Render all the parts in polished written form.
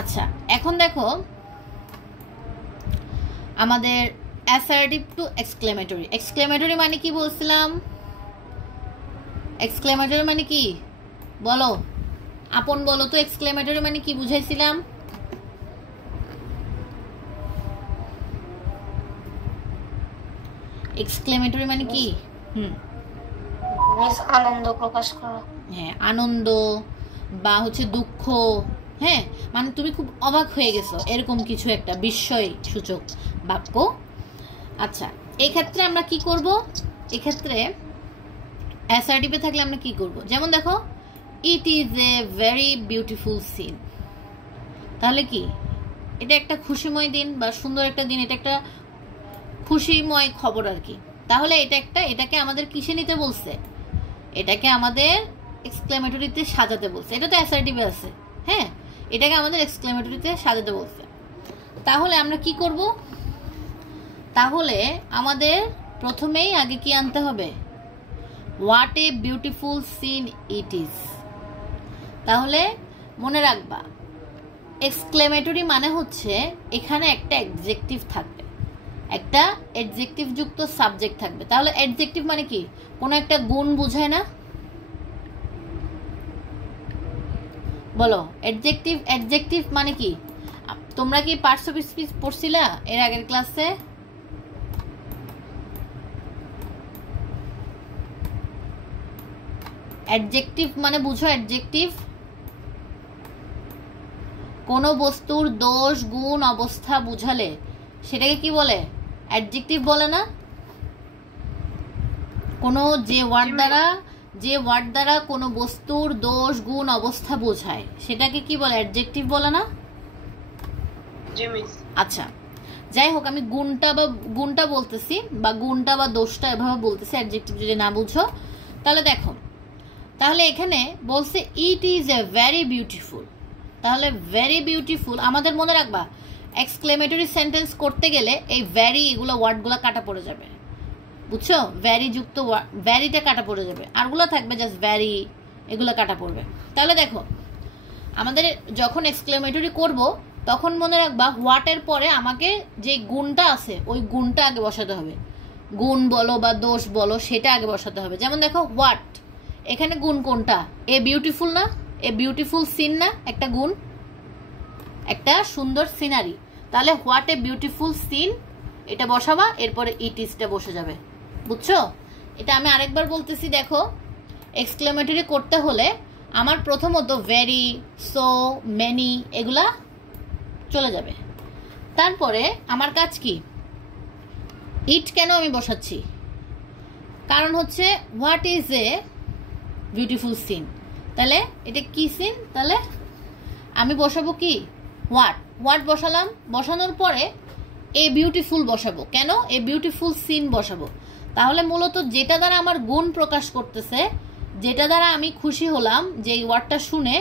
আচ্ছা, এখন দেখো আমাদের অ্যাসার্টিভ টু এক্সক্লেমেটরি। এক্সক্লেমেটরি মানে কি বলছিলাম? এক্সক্লেমেটরি মানে কি বলো, আপন বলো তো। এক্সক্লেমেটরি মানে কি বুঝাইছিলাম? এক্সক্লেমেটরি মানে কি? আনন্দ প্রকাশ করা। হ্যাঁ, আনন্দ বা হচ্ছে দুঃখ। হ্যাঁ, মানে তুমি খুব অবাক হয়ে গেছো, এরকম কিছু একটা বিস্ময় সূচক বাক্য। আচ্ছা, এই ক্ষেত্রে আমরা কি করব? এই ক্ষেত্রে অ্যাসার্টিভে থাকলে আমরা কি করব? যেমন দেখো, it is a very beautiful scene. তাহলে কি এটা একটা খুশিময় দিন বা সুন্দর একটা দিন, এটা একটা খুশিময় খবর আর কি। তাহলে এটাকে আমাদের কিসে নিতে বলছে? এটাকে আমাদের এক্সক্লেমেটরিতে সাজাতে বলছে। এটা তো অ্যাসার্টিভে আছে। হ্যাঁ, এটাকে আমাদের এক্সক্লেমেটরিতে সাজাতে বলছে। তাহলে আমরা কি করব? তাহলে আমাদের প্রথমেই আগে কি আনতে হবে? What a beautiful scene it is. তাহলে মনে রাখবা, এক্সক্লেমেটরি মানে হচ্ছে এখানে একটা অ্যাডজেক্টিভ থাকবে, একটা অ্যাডজেক্টিভ যুক্ত সাবজেক্ট থাকবে। তাহলে অ্যাডজেক্টিভ মানে কি? কোনো একটা গুণ বোঝায় না? বলো, অ্যাডজেক্টিভ মানে কি? তোমরা কি পার্টস অফ স্পিচ পড়ছিলা এর আগের ক্লাসে? অ্যাডজেক্টিভ মানে বুঝো? অ্যাডজেক্টিভ কোনো বস্তুর দোষ, গুণ, অবস্থা বুঝালে সেটাকে কি বলে? অ্যাডজেক্টিভ বলে না? কোনো যে ওয়ার্ড দ্বারা কোনো বস্তুর দোষ, গুণ, অবস্থা বোঝায় সেটাকে কি বলে? অ্যাডজেক্টিভ বলে না? আচ্ছা, যাই হোক, আমি গুণটা বলতেছি বা গুণটা বা দোষটা এভাবে বলতেছি, অ্যাডজেক্টিভ যদি না বুঝো। তাহলে দেখো, তাহলে এখানে বলছে ইট ইজ এ ভেরি বিউটিফুল। তাহলে ভেরি বিউটিফুল আমাদের মনে রাখবা, এক্সক্লেমেটরি সেন্টেন্স করতে গেলে এই ভেরি এগুলো ওয়ার্ডগুলো কাটা পড়ে যাবে, বুঝছো? ভেরি যুক্ত ভেরিটা কাটা পড়ে যাবে, আরগুলো থাকবে জাস্ট ভেরি, এগুলো কাটা পড়বে। তাহলে দেখো, আমাদের যখন এক্সক্লেমেটরি করব তখন মনে রাখবা হোয়াটের পরে আমাকে যে গুণটা আছে ওই গুণটা আগে বসাতে হবে। গুণ বলো বা দোষ বলো, সেটা আগে বসাতে হবে। যেমন দেখো, হোয়াট, এখানে গুণ কোনটা? এ বিউটিফুল না? এ বিউটিফুল সিন না? একটা গুণ, একটা সুন্দর সিনারি। তাহলে হোয়াট এ বিউটিফুল সিন এটা বসাবা, এরপরে ইট ইজটা বসে যাবে, বুঝছো? এটা আমি আরেকবার বলতেছি, দেখো, এক্সক্লেমেটরি করতে হলে আমার প্রথমত ভেরি, সো, মেনি এগুলা চলে যাবে। তারপরে আমার কাজ কি? ইট কেন আমি বসাচ্ছি? কারণ হচ্ছে what is a beautiful scene. তাহলে এটা কি সিন? তাহলে আমি বসাবো কি? হোয়াট বসালাম। বসানোর পরে এ বিউটিফুল বসাবো। কেন? এ বিউটিফুল সিন বসাবো। তাহলে মূলত যেটা দ্বারা আমার গুণ প্রকাশ করতেছে, যেটা দ্বারা আমি খুশি হলাম যে এই ওয়ার্ডটা শুনে,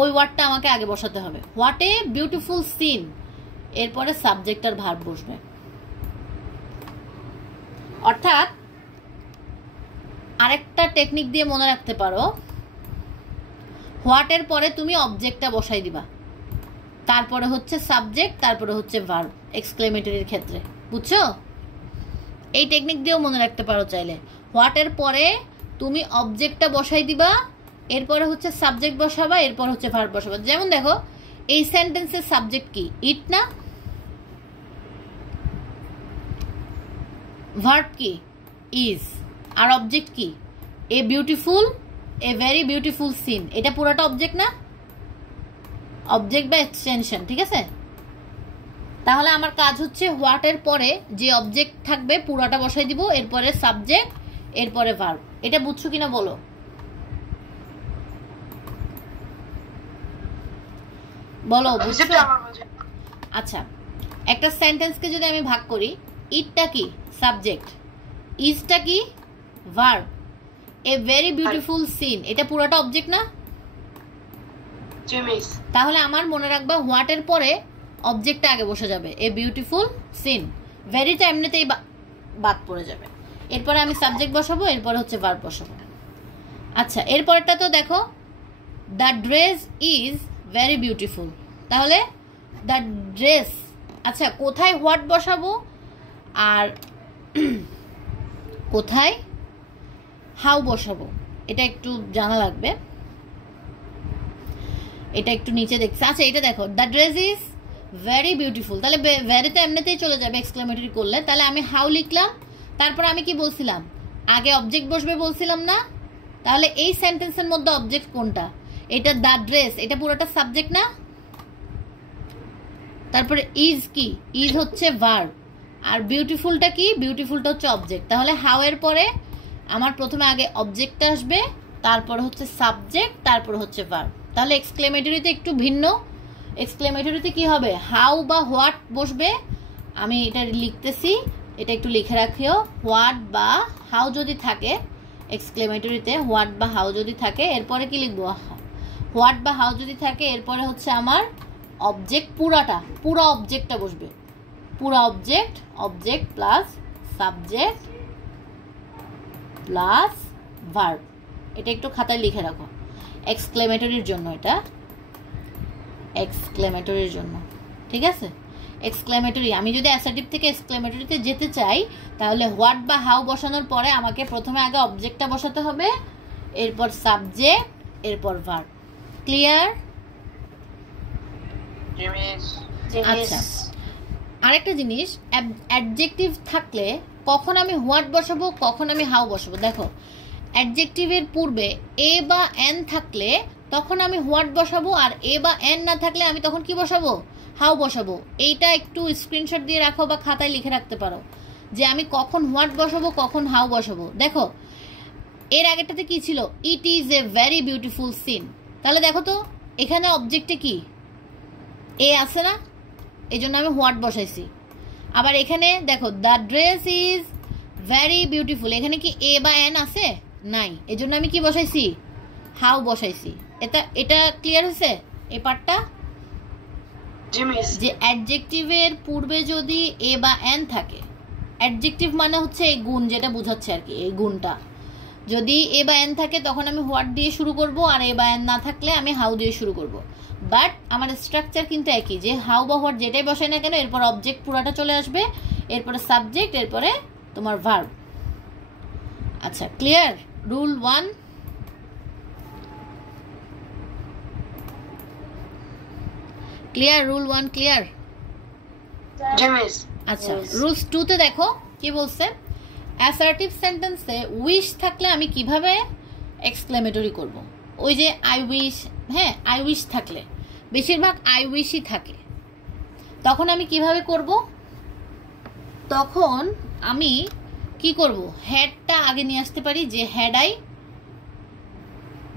ওই ওয়ার্ডটা আমাকে আগে বসাতে হবে। হোয়াট এ বিউটিফুল সিন, এরপরে সাবজেক্ট আর ভার্ব বসবে। অর্থাৎ আরেকটা টেকনিক দিয়ে মনে রাখতে পারো, হোয়াটের পরে তুমি অবজেক্টটা বসাই দিবা, তারপরে হচ্ছে সাবজেক্ট, তারপরে হচ্ছে ভার্ব এক্সক্লেমেটরির ক্ষেত্রে, বুঝছো? এই টেকনিক দিয়েও মনে রাখতে পারো চাইলে। হোয়াটের পরে তুমি অবজেক্টটা বসাই দিবা, এরপরে হচ্ছে সাবজেক্ট বসাবা, এরপর হচ্ছে ভার্ব বসাবা। যেমন দেখো, এই সেন্টেন্সের সাবজেক্ট কি? ইট না? ভার্ব কি? ইজ। আর অবজেক্ট কি? A beautiful, a very beautiful scene. এটা পুরোটা অবজেক্ট না? অবজেক্ট বা এক্সটেনশন, ঠিক আছে? তাহলে আমার কাজ হচ্ছে হোয়াটের পরে যে অবজেক্ট থাকবে পুরোটা বসাই দিব, এরপরে সাবজেক্ট, এরপরে ভার্ব। এটা বুঝছো কিনা বলো? বলো, বুঝছো? আচ্ছা, একটা সেন্টেন্সকে যদি আমি ভাগ করি, ইটটা কি? সাবজেক্ট, ইজটা কি? Verb, a very beautiful scene এটা পুরোটা অবজেক্ট না? তাহলে আমার মনে রাখবা হোয়াটের পরে অবজেক্টটা আগে বসে যাবে, এ বিউটিফুল সিন। ভেরিটা এমনিতেই বাদ পড়ে যাবে, এরপরে আমি সাবজেক্ট বসাবো, এরপরে হচ্ছে ভার্ব বসাবো। আচ্ছা, এরপরটা তো দেখো, the dress is very beautiful. তাহলে দ্য ড্রেস। আচ্ছা, কোথায় হোয়াট বসাবো আর কোথায় হাউ বসাবো এটা একটু জানা লাগবে। এটা একটু নিচে দেখছি। আচ্ছা, এটা দেখো, the dress is very beautiful. তাহলে ভেরিতে এমনিতেই চলে যাবে এক্সক্লেমেটরি করলে। তাহলে আমি হাউ লিখলাম, তারপর আমি কি বলছিলাম, আগে অবজেক্ট বসবে বলছিলাম না? তাহলে এই সেন্টেন্সের মধ্যে অবজেক্ট কোনটা? এটা দ্য ড্রেস, এটা পুরোটা সাবজেক্ট না? তারপরে ইজ কি? ইজ হচ্ছে ভার্ব, আর বিউটিফুলটা কি? বিউটিফুলটা হচ্ছে অবজেক্ট। তাহলে হাউ এর পরে আমার প্রথমে আগে অবজেক্টটা আসবে, তারপর হচ্ছে সাবজেক্ট, তারপর হচ্ছে ভার্ব। তাহলে এক্সক্লেমেটরিতে একটু ভিন্ন। এক্সক্লেমেটরিতে কি হবে? হাউ বা হোয়াট বসবে। আমি এটা লিখতেছি, এটা একটু লিখে রাখিও। হোয়াট বা হাউ যদি থাকে এক্সক্লেমেটরিতে, হোয়াট বা হাউ যদি থাকে, এরপরে কি লিখবো? হোয়াট বা হাউ যদি থাকে এরপরে হচ্ছে আমার অবজেক্ট, পুরা অবজেক্টটা বসবে। পুরা object, object plus subject plus verb. এটা একটু খাতায় লিখে রাখো এক্সক্লেমেটরির জন্য, এটা এক্সক্লেমেটরির জন্য, ঠিক আছে? এক্সক্লেমেটরি, আমি যদি অ্যাসার্টিভ থেকে এক্সক্লেমেটরিতে যেতে চাই তাহলে হোয়াট বা হাউ বসানোর পরে আমাকে প্রথমে আগে অবজেক্টটা বসাতে হবে, এরপর সাবজেক্ট, এরপর ভার্ব। ক্লিয়ার? আচ্ছা, আরেকটা জিনিস, অ্যাডজেক্টিভ থাকলে কখন আমি হোয়াট বসাবো, কখন আমি হাউ বসাবো। দেখো, অ্যাডজেক্টিভের পূর্বে এ বা এন থাকলে তখন আমি হোয়াট বসাবো, আর এ বা এন না থাকলে আমি তখন কি বসাবো? হাউ বসাবো। এইটা একটু স্ক্রিনশট দিয়ে রাখো বা খাতায় লিখে রাখতে পারো যে আমি কখন হোয়াট বসাবো, কখন হাউ বসাবো। দেখো, এর আগেরটাতে কি ছিল? It is a very beautiful scene. তাহলে দেখো তো এখানে অবজেক্টে কি এ আছে না, এই জন্য আমি হোয়াট বসাইছি। আবার এখানে দেখো, the dress is very beautiful, এখানে কি এ বা এন আছে? নাই, এই জন্য আমি কি বসাইছি? হাউ বসাইছি। এটা ক্লিয়ার হয়েছে এই পার্টটা? যে অ্যাডজেক্টিভের পূর্বে যদি এ বা এন থাকে, অ্যাডজেক্টিভ মানে হচ্ছে এই গুণ, যেটা বোঝাচ্ছে আর কি, এই গুণটা। যদি এ বা এন থাকে তখন আমি হোয়াট দিয়ে শুরু করব, আর এ বা এন না থাকলে আমি হাউ দিয়ে শুরু করব। বাট আমার স্ট্রাকচার কিন্তু একই, যে হাউ বা হোয়াট যেটাই বসাই না কেন এরপর অবজেক্ট পুরাটা চলে আসবে, এরপরে সাবজেক্ট, এরপরে তোমার ভার্ব। আচ্ছা, clear? Rule 1। Clear? Rule 1 clear? আচ্ছা, রুলস 2 তে দেখো কি বলছে। অ্যাসার্টিভ সেন্টেন্সে উইশ থাকলে আমি কিভাবে এক্সক্লেমেটরি করব? ওই যে আই উইশ, হ্যাঁ, আই উইশ থাকলে, বেশিরভাগ আই উইশই থাকে, তখন আমি কিভাবে করব? তখন আমি কি করব? হ্যাডটা আগে নিয়ে আসতে পারি, যে had I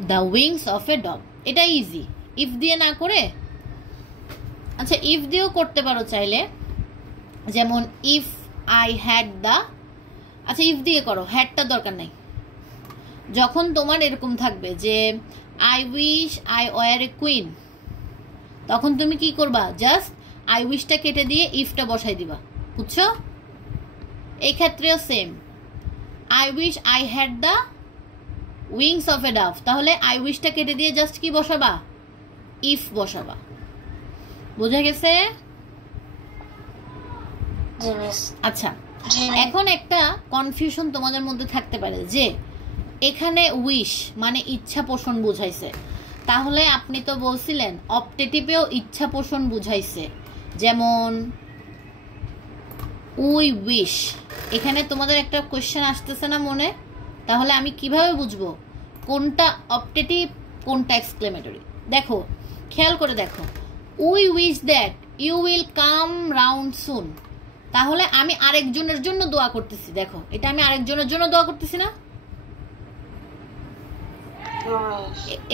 the wings of a dog. এটা ইজি, ইফ দিয়ে না করে। আচ্ছা, ইফ দিয়েও করতে পারো চাইলে, যেমন ইফ আই হ্যাড দ্য। আচ্ছা, ইফ দিয়ে করো, হ্যাডটার দরকার নাই। যখন তোমার এরকম থাকবে যে I wish I were A queen, তখন তুমি কি করবা? জাস্ট আই উইশটা কেটে দিয়ে ইফটা বসাই দিবা, বুঝছো? এই ক্ষেত্রেও same, I wish I had the wings of A Dove, তাহলে আই উইশটা কেটে দিয়ে জাস্ট কি বসাবা? ইফ বসাবা। বোঝা গেছে? আচ্ছা, এখন একটা কনফিউশন তোমাদের মধ্যে থাকতে পারে যে এখানে উইশ মানে ইচ্ছা পোষণ বুঝাইছে, তাহলে আপনি তো বলছিলেন অপটেটিভেও ইচ্ছা পোষণ বুঝাইছে, যেমন উই উইশ। এখানে তোমাদের একটা কোয়েশ্চেন আসতেছে না মনে? তাহলে আমি কিভাবে বুঝবো কোনটা অপটেটিভ কোনটা এক্সক্লেমেটরি? দেখো, খেয়াল করে দেখো, we wish that you will come round soon, তাহলে আমি আরেকজনের জন্য দোয়া করতেছি। দেখো, এটা আমি আরেকজনের জন্য দোয়া করতেছি না,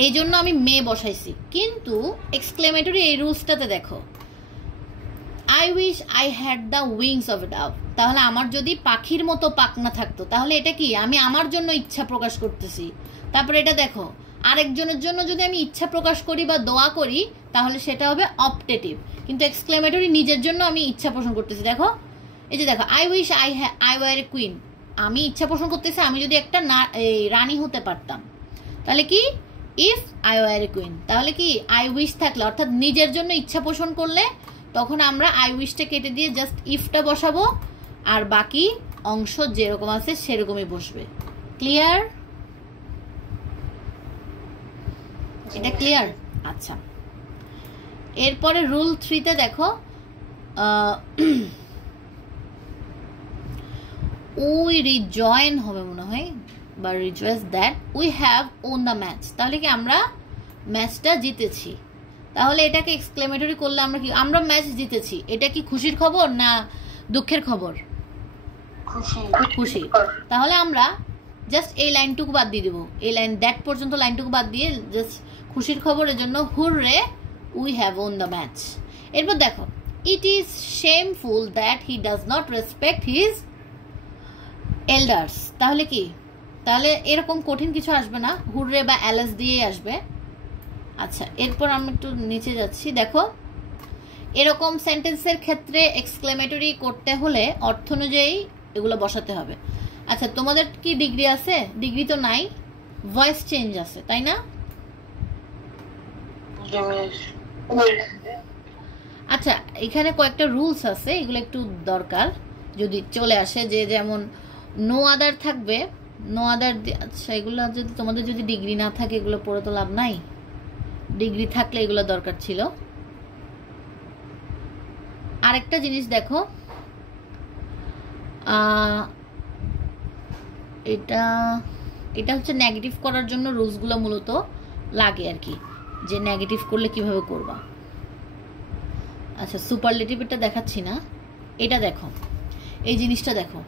এই জন্য আমি মে বসাইছি। কিন্তু এক্সক্লেমেটরি এই রুলসটাতে দেখো, I wish I had the wings of A Dove, তাহলে আমার যদি পাখির মতো পাখনা থাকতো, তাহলে এটা কি? আমি আমার জন্য ইচ্ছা প্রকাশ করতেছি। তারপরে এটা দেখো, আরেকজনের জন্য যদি আমি ইচ্ছা প্রকাশ করি বা দোয়া করি তাহলে সেটা হবে অপটেটিভ, কিন্তু এক্সক্লেমেটরি নিজের জন্য আমি ইচ্ছা পোষণ করতেছি। দেখো, এই যে দেখো, I wish I were A queen, আমি ইচ্ছা পোষণ করতেছি আমি যদি একটা রানী হতে পারতাম, তাহলে কি if I were A queen, তাহলে কি আই উইশ থাকলে অর্থাৎ নিজের জন্য ইচ্ছা পোষণ করলে তখন আমরা আই উইশটা কেটে দিয়ে জাস্ট ইফটা বসাবো, আর বাকি অংশ যেরকম আছে সেরকমই বসবে। ক্লিয়ার? এটা ক্লিয়ার? আচ্ছা, এরপরে রুল 3-তে দেখো উই রিজয়েন হবে মনে হয়, বা rejoice that we have won the match, তাহলে কি আমরা ম্যাচটা জিতেছি। তাহলে এটাকে এক্সক্লেমেটরি করলে আমরা কি, আমরা ম্যাচ জিতেছি, এটা কি খুশির খবর না দুঃখের খবর? খুশি। তাহলে আমরা জাস্ট এই লাইনটুকু বাদ দিয়ে দেবো, এই লাইন দ্যাট পর্যন্ত লাইনটুকু বাদ দিয়ে জাস্ট খুশির খবরের জন্য hurray we have won the match. এরপর দেখো it is shameful that he does not respect his elders, তাহলে কি, তাহলে এরকম কঠিন কিছু আসবে না, হুররে বা অ্যালেস দিয়েই আসবে। আচ্ছা, এরপর আমি একটু নিচে যাচ্ছি, দেখো এরকম সেন্টেন্সের ক্ষেত্রে এক্সক্লেমেটরি করতে হলে অর্থ অনুযায়ী এগুলো বসাতে হবে। আচ্ছা, তোমাদের কি ডিগ্রি আছে? ডিগ্রি তো নাই, ভয়েস চেঞ্জ আছে, তাই না? আচ্ছা, এখানে কয়েকটা রুলস আছে, এগুলো একটু দরকার যদি চলে আসে, যে যেমন নো আদার থাকবে, নো আদার। আচ্ছা, এগুলো যদি তোমাদের যদি ডিগ্রি না থাকে এগুলো পড়ে তো লাভ নাই, ডিগ্রি থাকলে এগুলো দরকার ছিল। আরেকটা জিনিস দেখো, এটা এটা হচ্ছে নেগেটিভ করার জন্য রুলসগুলো মূলত লাগে আর কি, যে নেগেটিভ করলে কিভাবে করবা। আচ্ছা, সুপারলেটিভ এটা দেখাচ্ছি না, এটা দেখো, এই জিনিসটা দেখো,